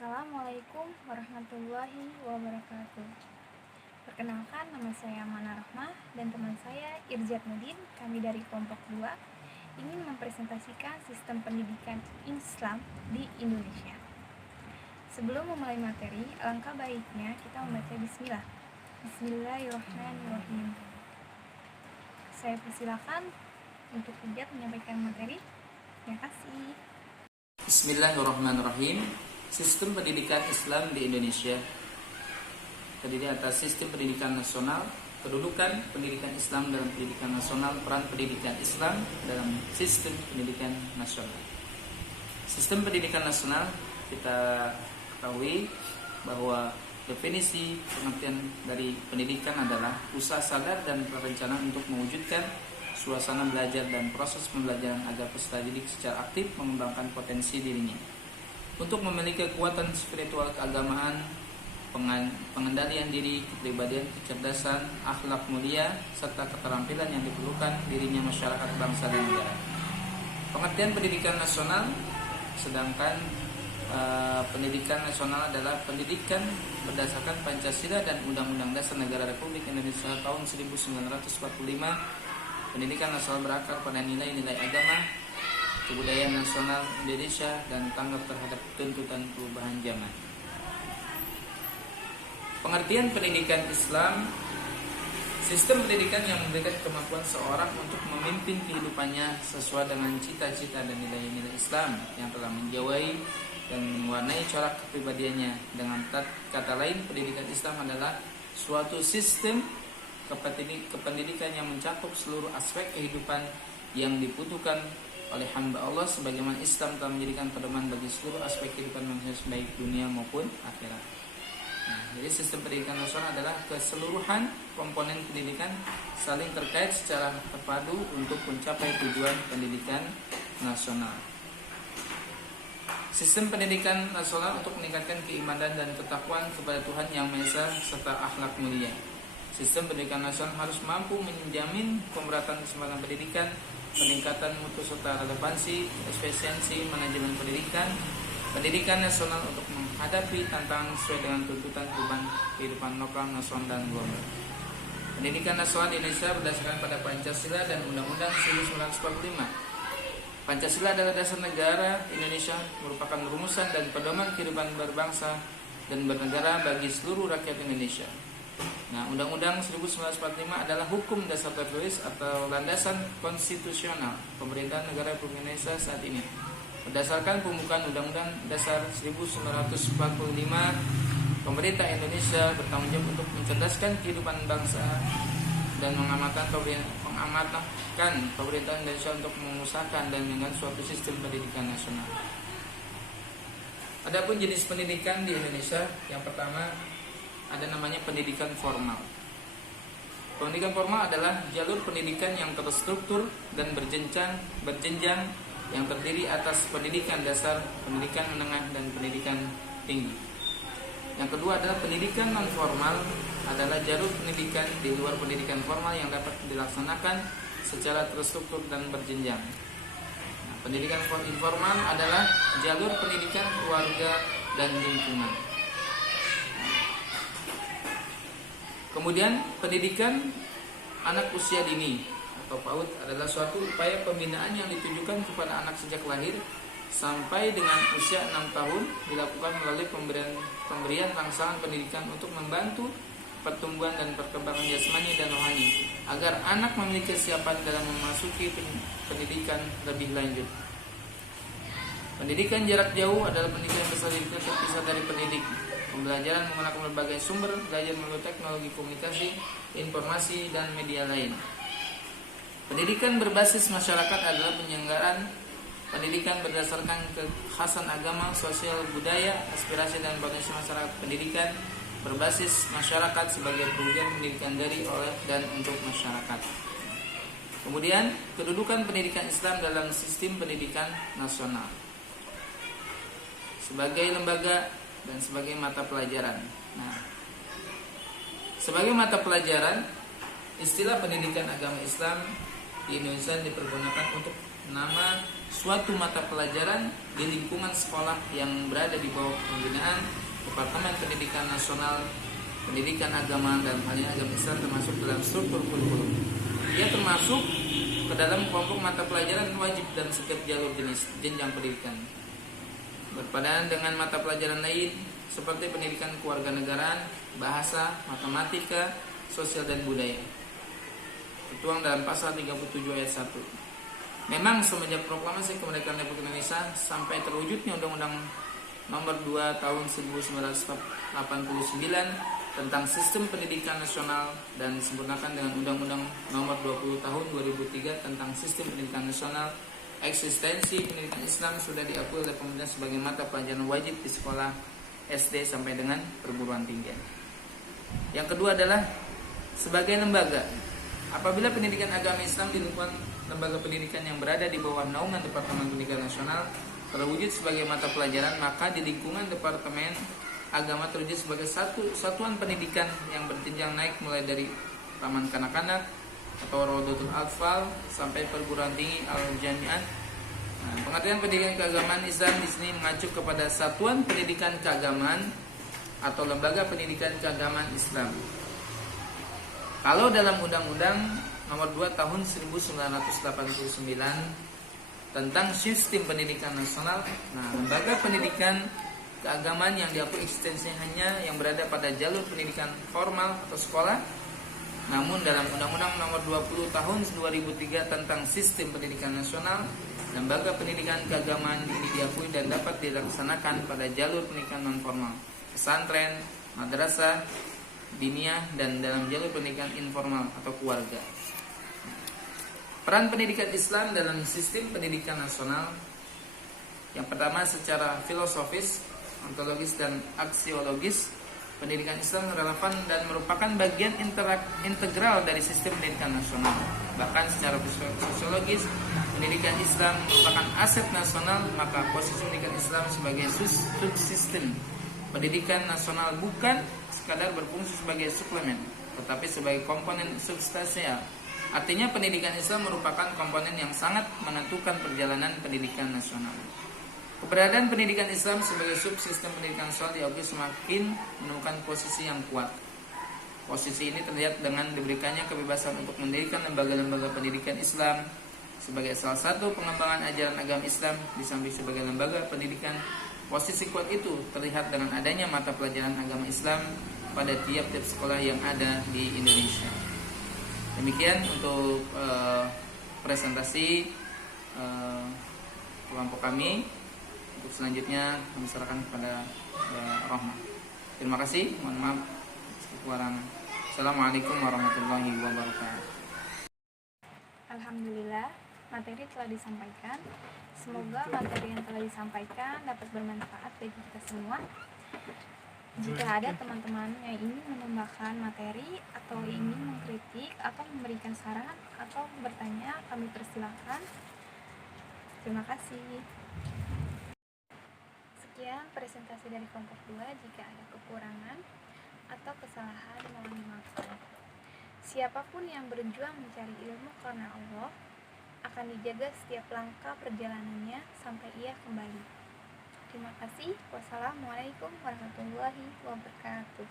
Assalamualaikum warahmatullahi wabarakatuh. Perkenalkan, nama saya Mana Rahmah dan teman saya Irjat Nudin. Kami dari kelompok 2 ingin mempresentasikan sistem pendidikan Islam di Indonesia. Sebelum memulai materi, alangkah baiknya kita membaca bismillah. Bismillahirrahmanirrahim. Saya persilakan untuk Irjat menyampaikan materi. Terima kasih. Bismillahirrahmanirrahim. Sistem pendidikan Islam di Indonesia terdiri atas sistem pendidikan nasional, kedudukan pendidikan Islam dalam pendidikan nasional, peran pendidikan Islam dalam sistem pendidikan nasional. Sistem pendidikan nasional kita ketahui bahwa definisi pengertian dari pendidikan adalah usaha sadar dan perencanaan untuk mewujudkan suasana belajar dan proses pembelajaran agar peserta didik secara aktif mengembangkan potensi dirinya untuk memiliki kekuatan spiritual keagamaan, pengendalian diri, kepribadian, kecerdasan, akhlak mulia, serta keterampilan yang diperlukan dirinya masyarakat, bangsa, dan negara. Pengertian pendidikan nasional, sedangkan pendidikan nasional adalah pendidikan berdasarkan Pancasila dan Undang-Undang Dasar Negara Republik Indonesia tahun 1945. Pendidikan nasional berakar pada nilai-nilai agama, kebudayaan nasional Indonesia, dan tanggap terhadap tuntutan perubahan zaman. Pengertian pendidikan Islam, sistem pendidikan yang memberikan kemampuan seorang untuk memimpin kehidupannya sesuai dengan cita-cita dan nilai-nilai Islam yang telah menjiwai dan mewarnai corak kepribadiannya. Dengan kata lain, pendidikan Islam adalah suatu sistem kependidikan yang mencakup seluruh aspek kehidupan yang dibutuhkan oleh hamba Allah, sebagaimana Islam telah menjadikan pedoman bagi seluruh aspek kehidupan manusia baik dunia maupun akhirat. Jadi sistem pendidikan nasional adalah keseluruhan komponen pendidikan saling terkait secara terpadu untuk mencapai tujuan pendidikan nasional. Sistem pendidikan nasional untuk meningkatkan keimanan dan ketakwaan kepada Tuhan Yang Maha Esa serta akhlak mulia. Sistem pendidikan nasional harus mampu menjamin pemerataan kesempatan pendidikan, peningkatan mutu serta relevansi, efisiensi manajemen pendidikan nasional untuk menghadapi tantangan sesuai dengan tuntutan perubahan kehidupan lokal, nasional, dan global. Pendidikan nasional di Indonesia berdasarkan pada Pancasila dan Undang-Undang 1945. Pancasila adalah dasar negara Indonesia, merupakan rumusan dan pedoman kehidupan berbangsa dan bernegara bagi seluruh rakyat Indonesia. Undang-Undang 1945 adalah hukum dasar tertulis atau landasan konstitusional pemerintahan negara Republik Indonesia saat ini. Berdasarkan pembukaan Undang-Undang Dasar 1945, pemerintah Indonesia bertanggung jawab untuk mencerdaskan kehidupan bangsa dan mengamankan pemerintahan Indonesia untuk mengusahakan dan dengan suatu sistem pendidikan nasional. Adapun jenis pendidikan di Indonesia, yang pertama ada namanya pendidikan formal. Pendidikan formal adalah jalur pendidikan yang terstruktur dan berjenjang yang terdiri atas pendidikan dasar, pendidikan menengah, dan pendidikan tinggi. Yang kedua adalah pendidikan non formal, adalah jalur pendidikan di luar pendidikan formal yang dapat dilaksanakan secara terstruktur dan berjenjang. Pendidikan informal adalah jalur pendidikan keluarga dan lingkungan. Kemudian pendidikan anak usia dini atau PAUD adalah suatu upaya pembinaan yang ditujukan kepada anak sejak lahir sampai dengan usia 6 tahun, dilakukan melalui pemberian rangsangan pendidikan untuk membantu pertumbuhan dan perkembangan jasmani dan rohani agar anak memiliki kesiapan dalam memasuki pendidikan lebih lanjut. Pendidikan jarak jauh adalah pendidikan terpisah dari pendidik. Pembelajaran menggunakan berbagai sumber belajar melalui teknologi komunikasi, informasi, dan media lain. Pendidikan berbasis masyarakat adalah penyelenggaraan pendidikan berdasarkan kekhasan agama, sosial, budaya, aspirasi, dan potensi masyarakat. Pendidikan berbasis masyarakat sebagai perwujudan pendidikan dari, oleh, dan untuk masyarakat. Kemudian, kedudukan pendidikan Islam dalam sistem pendidikan nasional sebagai lembaga dan sebagai mata pelajaran. Sebagai mata pelajaran, istilah pendidikan agama Islam di Indonesia dipergunakan untuk nama suatu mata pelajaran di lingkungan sekolah yang berada di bawah pembinaan Departemen Pendidikan Nasional, Pendidikan Agama dan halnya agama Islam, termasuk dalam struktur kurikulum. Ia termasuk ke dalam kelompok mata pelajaran wajib dan setiap jalur jenis jenjang pendidikan. Berpadangan dengan mata pelajaran lain seperti pendidikan kewarganegaraan, bahasa, matematika, sosial dan budaya. Tertuang dalam pasal 37 ayat 1. Memang semenjak proklamasi kemerdekaan Republik Indonesia sampai terwujudnya Undang-Undang Nomor 2 Tahun 1989 tentang Sistem Pendidikan Nasional dan disempurnakan dengan Undang-Undang Nomor 20 Tahun 2003 tentang Sistem Pendidikan Nasional, eksistensi pendidikan Islam sudah diakui oleh pemerintah sebagai mata pelajaran wajib di sekolah SD sampai dengan perguruan tinggi. Yang kedua adalah sebagai lembaga. Apabila pendidikan agama Islam di lingkungan lembaga pendidikan yang berada di bawah naungan Departemen Pendidikan Nasional terwujud sebagai mata pelajaran, maka di lingkungan Departemen Agama terwujud sebagai satuan pendidikan yang berjenjang naik mulai dari taman kanak-kanak atau Rodotul Atfal sampai perguruan tinggi Al-Jami'at. Pengertian pendidikan keagamaan Islam di sini mengacu kepada satuan pendidikan keagamaan atau lembaga pendidikan keagamaan Islam. Kalau dalam Undang-Undang Nomor 2 Tahun 1989 tentang Sistem Pendidikan Nasional, lembaga pendidikan keagamaan yang diakui eksistensinya hanya yang berada pada jalur pendidikan formal atau sekolah. Namun dalam Undang-Undang Nomor 20 Tahun 2003 tentang Sistem Pendidikan Nasional, lembaga pendidikan keagamaan ini diakui dan dapat dilaksanakan pada jalur pendidikan non-formal, pesantren, madrasah, diniyah, dan dalam jalur pendidikan informal atau keluarga. Peran pendidikan Islam dalam sistem pendidikan nasional. Yang pertama, secara filosofis, ontologis, dan aksiologis, pendidikan Islam relevan dan merupakan bagian integral dari sistem pendidikan nasional. Bahkan secara sosiologis, pendidikan Islam merupakan aset nasional, maka posisi pendidikan Islam sebagai subsistem pendidikan nasional bukan sekadar berfungsi sebagai suplemen, tetapi sebagai komponen substansial. Artinya pendidikan Islam merupakan komponen yang sangat menentukan perjalanan pendidikan nasional. Keberadaan pendidikan Islam sebagai subsistem pendidikan nasional diakui semakin menemukan posisi yang kuat. Posisi ini terlihat dengan diberikannya kebebasan untuk mendirikan lembaga-lembaga pendidikan Islam sebagai salah satu pengembangan ajaran agama Islam di samping sebagai lembaga pendidikan. Posisi kuat itu terlihat dengan adanya mata pelajaran agama Islam pada tiap-tiap sekolah yang ada di Indonesia. Demikian untuk presentasi kelompok kami. Untuk selanjutnya kami serahkan kepada Rahma. Terima kasih. Mohon maaf. Assalamualaikum warahmatullahi wabarakatuh. Alhamdulillah, materi telah disampaikan. Semoga materi yang telah disampaikan dapat bermanfaat bagi kita semua. Jika ada teman-teman yang ingin menambahkan materi atau ingin mengkritik atau memberikan saran atau bertanya, kami persilahkan. Terima kasih. Sekian presentasi dari kelompok 2. Jika ada kekurangan atau kesalahan, mohon dimaafkan. Siapapun yang berjuang mencari ilmu karena Allah akan dijaga setiap langkah perjalanannya sampai ia kembali. Terima kasih. Wassalamualaikum warahmatullahi wabarakatuh.